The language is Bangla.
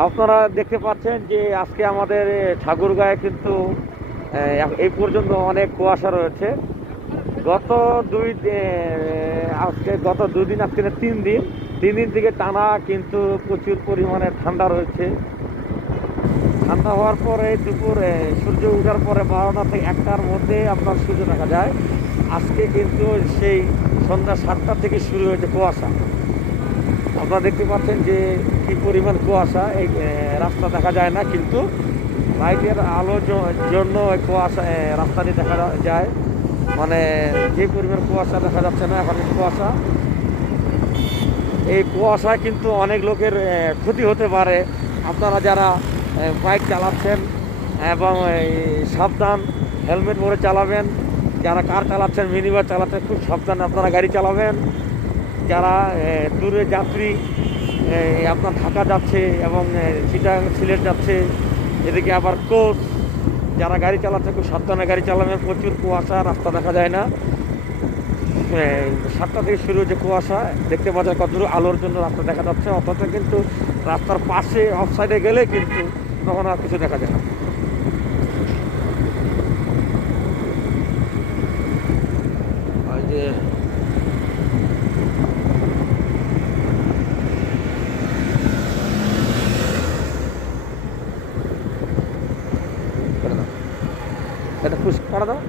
আপনারা দেখতে পাচ্ছেন যে আজকে আমাদের ঠাকুরগাঁয়ে কিন্তু এই পর্যন্ত অনেক কুয়াশা রয়েছে। গত গত 2 দিন, আজকে 3 দিন, 3 দিন থেকে টানা কিন্তু প্রচুর পরিমাণে ঠান্ডা রয়েছে। ঠান্ডা হওয়ার পরে দুপুরে সূর্য ওঠার পরে 12টা থেকে 1টার মধ্যে আপনার সূর্য দেখা যায়। আজকে কিন্তু সেই সন্ধ্যা 7টা থেকে শুরু হয়েছে কুয়াশা। আপনারা দেখতে পাচ্ছেন যে কি পরিমাণ কুয়াশা, এই রাস্তা দেখা যায় না, কিন্তু লাইটের আলোর জন্য এই কুয়াশা রাস্তাটি দেখা যায়। মানে যে পরিমাণ কুয়াশা দেখা যাচ্ছে না এখন কুয়াশা। এই কুয়াশায় কিন্তু অনেক লোকের ক্ষতি হতে পারে। আপনারা যারা বাইক চালাচ্ছেন এবং সাবধান, হেলমেট পরে চালাবেন। যারা কার চালাচ্ছেন, মিনি বাস চালাচ্ছেন, খুব সাবধানে আপনারা গাড়ি চালাবেন। যারা দূরে যাত্রী, আপনার ঢাকা যাচ্ছে এবং চিটাগাং সিলেট যাচ্ছে, এদিকে আবার কোচ, যারা গাড়ি চালাচ্ছে খুব সাবধানে গাড়ি চালাবেন। প্রচুর কুয়াশা, রাস্তা দেখা যায় না। 7টা থেকে শুরু হচ্ছে কুয়াশা। দেখতে পাচ্ছেন কতটুকু আলোর জন্য রাস্তা দেখা যাচ্ছে, অথচ কিন্তু রাস্তার পাশে অফ সাইডে গেলে কিন্তু তখন আর কিছু দেখা যায় না। ওই যে এটা খুশ করে দাও।